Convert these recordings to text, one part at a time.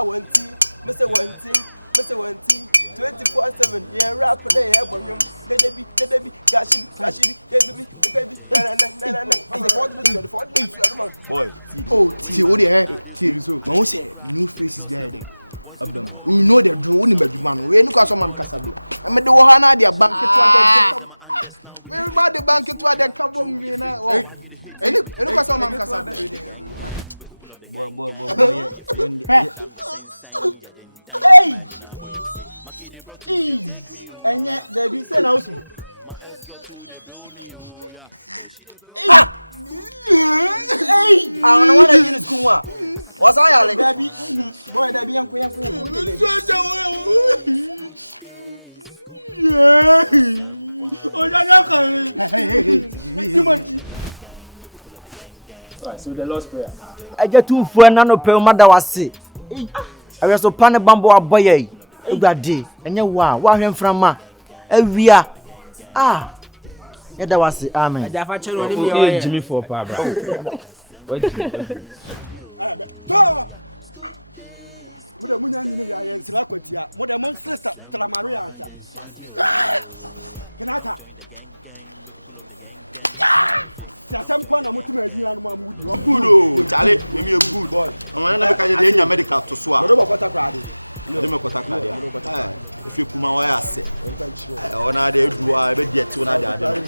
Mr. One T, Mr. One T, Mr. One T, 24/7. Yeah, rap there, yeah, but baby, gashi, baby. Boy, T, what the hell? T, so. No say new faces there. We know the draw in the man. We ain't got some man Casabla. I made the Wahana, their bank to other. Everybody the bank to other carbon. And look at some man Casabla. Boy. Hey! And yet, there be sent out. Hey! I don't want to get in school. What's I like? Baby, boy, that be young. Oh, too much. So the Lord's Prayer. I get 2 for nano per mother was sick. I was so pan a bamboo boy. That day, and you were him from ma. We are. Yeah, that was it. Amen. Jimmy for Pabra. Muda munya nyine ya yensila kwatia. Muda mon sister Tramaria answer. Kenata. Siasam kwa na mutima ajina no mamudi. Good oh, Charlie, me good boy. Amana na ka je nya medical to so a. Odo bakota krade. Odo makota krade. If you kuma wa ya se. Ona de eduwa be die ti ona de ade.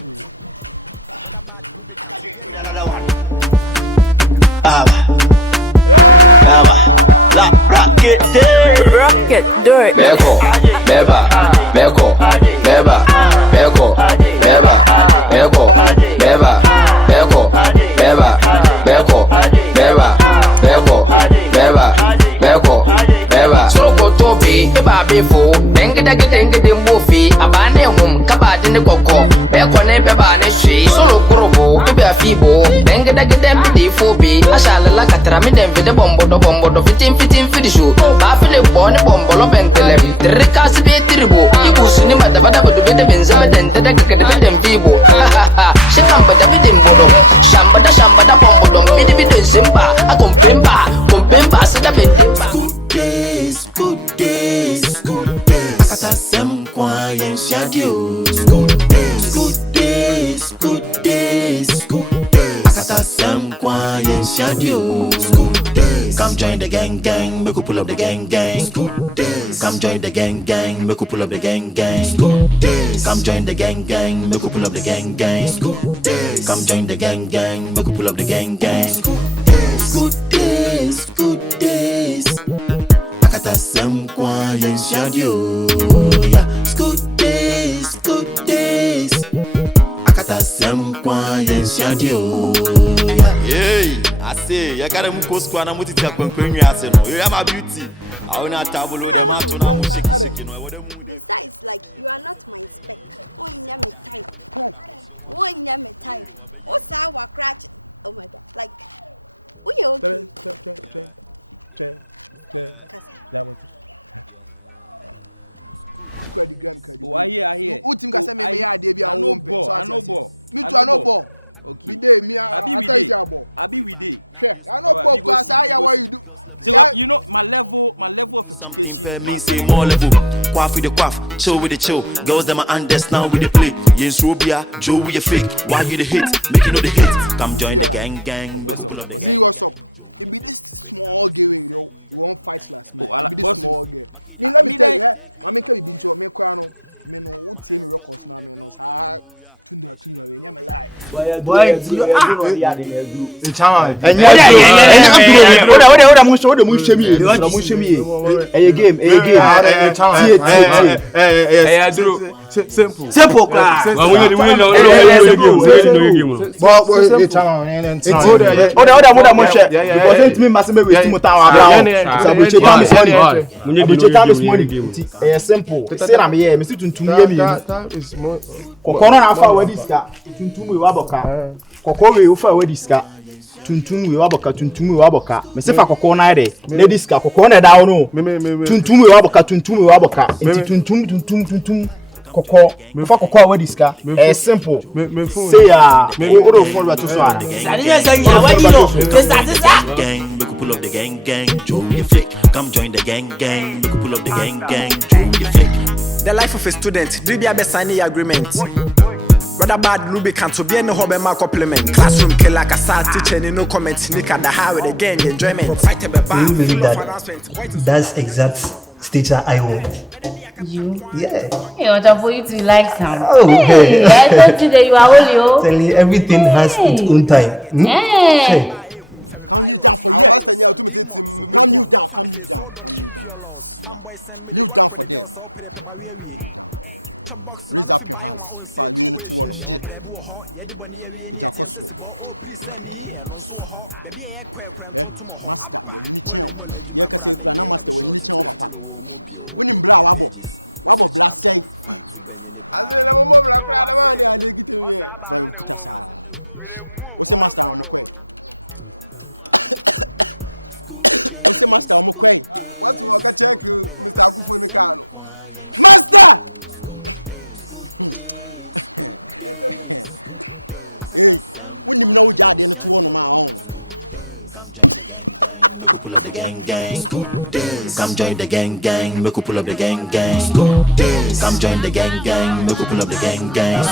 Rocket, do it. Beko, beba, beko, beba, beko, beba, beko, beba, beko, beba, beko, beba, beko, beba, beko, beba. Soko tobi, beba befo, dengi mbufi, abane hum, kabadi ne koko, beko ne beba ne shi, solo grobo, beba fibo, dengi dempi fobi, ashala la katra mi dem vide bombo do fitin fidishu, afile bone bombo lo benkele, rikasi be tribu, ibusi ni madama do vide benza dente dem vibo, shikam bada bidem bolo, shambada bombo do vide zimba, kompemba sida bende. Good days, akata sem kwa yen shadio. Good days, akata sem kwa yen shadio. Come join the gang, make we pull up the gang. Come join the gang, make we pull up the gang. Come join the gang, make we pull up the gang. Come join the gang, make we pull up the gang. Good days. Akata sem kwa yen shadio. Good days. Akata sem kwa yen shadio. Hey, I say, you got to go square and muti kwankwanyu ase no. You are my beauty. I wanna table on my to na music. Besides, like, you are not my spec. Oh, you never type. Oh, sour crash. Oh my God. Like, oh, you okay? That was Oh, I hear. Who think I say me ya dey be a won so I no ball. Me too I no ball. Okay. Me dey me I tell you about. Abi we dey. Sure. I no ball pass how what you do. So you know my level of education. Me say more level. Quaff with the quaff, chill with the chill. Girls them and this now with the play. Yes, Robia, Joe with your fake. Why you the hit? Make you know the hit. Come join the gang. What's up? It be this small game, you won't fight last me. It be this small game. Let me tell you, I mean, can you been to me crown? Me no, what team records now? Me no, tundra, we never lie. Boy, you it's time. And simple class. Tuntum we waboka. Me se fa kokon na ide. Ladies ka kokon na da no. Tuntum we waboka. Enti tuntum. Koko, me fa koko we diska. Simple. Say ah, we do follow to so ara. Gang, make you pull up the gang, gang, Joe you fake. Come join the gang, gang, make you pull up the gang, gang, Joe you fake. The life of a student, do be a signing agreement. Rather bad Ruby can't to be any hobby my compliment. Classroom kill like a sad teacher and no comments. Nick at the high with again, enjoyment. Do you believe that that's exact teacher I want? You? Yeah. Hey, what for you to like some? Oh, hey. I told you that you are holy. Telling you everything has its own time. Hey. Calm you down for you. Calm you down, calm you down, calm you down. You down for this. Raise up your hands. For you need to one of it. Yeah, master, when you need change. You can say, "Plan master when you need change, papa." When you bra wabo blast say. I say, "I'm more black crowd man. They are negative here." So you kuta sa. What's the master? I'm okay. What's the master? I'm okay. What's the work? Check Mr. Akufu in the car. Master. Hey, when you know Jad in the two on my own. Gang, gang, come join the gang, gang, make you pull up the gang, gang. Come join the gang, gang, make you pull up the gang, gang.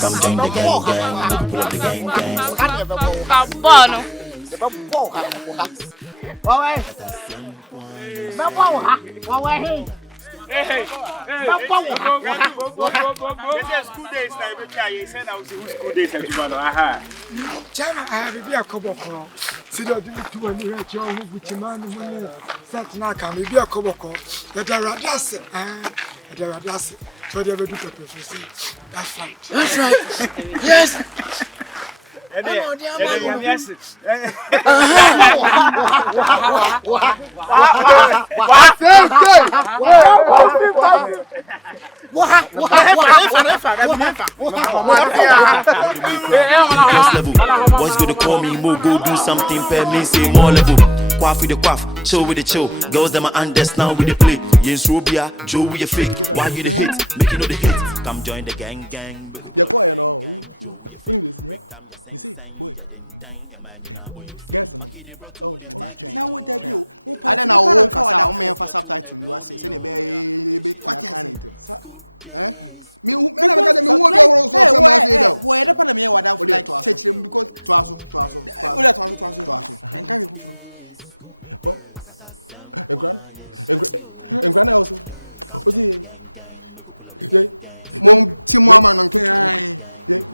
Come join the gang, gang, make you pull up the gang, gang. Hey. School days now, you said I was school days at Jumano. Aha. China, I have a couple of see that you two and you at your home with your man. That's not coming. Be a couple of that are that's it. There are that's it. So they will do the person. That's right. That's right. Yes. Yes. Boys go to call me, mo go do something, pay me say more level. Quaff with the quaff, chill with the chill. Girls them are unders now with the play. Yes, Robia, Joe with your fake. Why you the hit? Make you know the hit. Come join the gang, gang. You're quiet now. What do you see? You see, boy. Guess no. Oh, now what they do? I don't know what I'm going for subtitle. You are saying a bit kind of. Eh? Me, never got me. Why the Panama? What I would like to teach him because to us. And can you? Oh, and grand also. What's he? Yeah, Mom, Timman and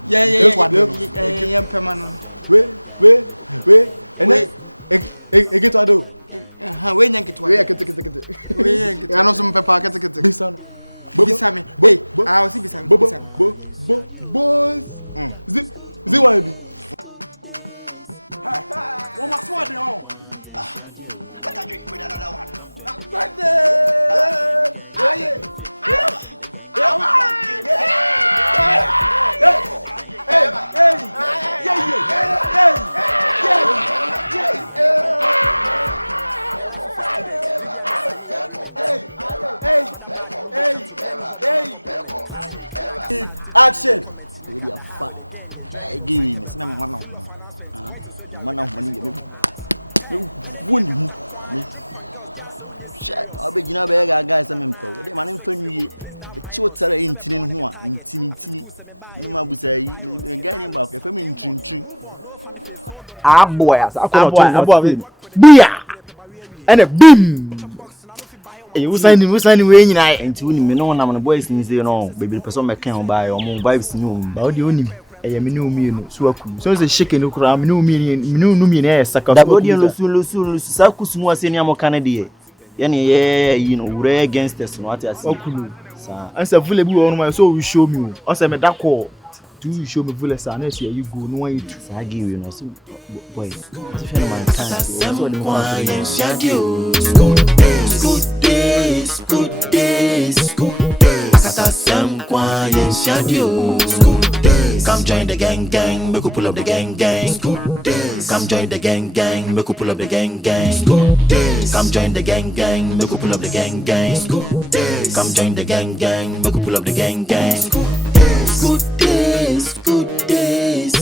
yeah, permanent. Wait, and then get to do. When you get to where I can take it. I know some pepper, get it. Bisan. Bisami. Wait, I'll see Bisami. Boys. Is it one be? What my sword on? I can't drink with another one. Action! Really a fat. Give me this man. Man, I'll be guys. I'm the man in front of you. The chotter in tin, who are in tin. You might say, a guy named Buck, if I'm in tree. Ah, boy, I could Bia! And a beam! You sign way in I and to him, no one among the boys in the no, baby, person can buy or more vibes in home, but the only. I am no mean, so it's a shaking no crime, no meaning, no meaning, sucker. The body and Lusu, Sakus was in Yamo Canada. You know, we're against us, what I say. As a vulnerable on my soul, we show me. As I'm a dark hole. Do you show me Vullis and next year you go no way to I give you no boy. Good days. Akata some quiet shadow. Come Come join the gang gang, make we pull up the gang gang. Come join the gang gang, make we pull up the gang gang. Come join the gang gang, make we pull up the gang gang. Come join the gang gang, make we pull up the gang gang. Good days, good days.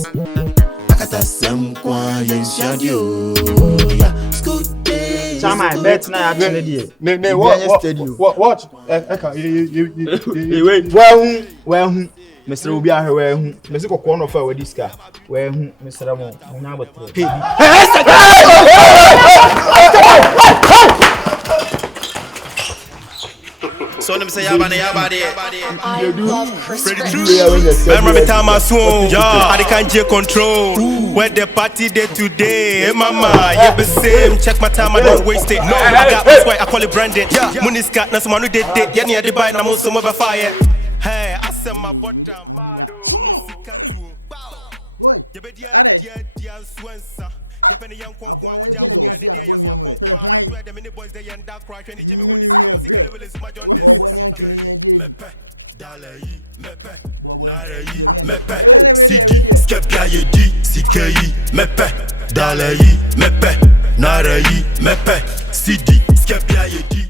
Akata some quiet shadow. Good days. Chama, bet na actually there. Ne watch. Eka you well Mr. Obi ahwe well Mr. Kokon of our disca. Well Mr. Mo na botre. So them say yabane. Pretty true. Remember the time I swung, I can't take control. Where the party day today, hey mama, you be same. Check my time, I don't waste it. No, I got that's why I call it branded. Money's got nothing, man, who did it. Yeah, near the buy, and I'm also over fire. Hey, I said my Amila. Boy, are. Abon e pele ni afi ana bo hwiam we. Hwan. Bread. Bobo ni ankini ye di. Bobo en. Ready. Skep gaye di, sikeyi, mepe, dalayi, mepe, narayi, mepe, sidi, skep gaye di.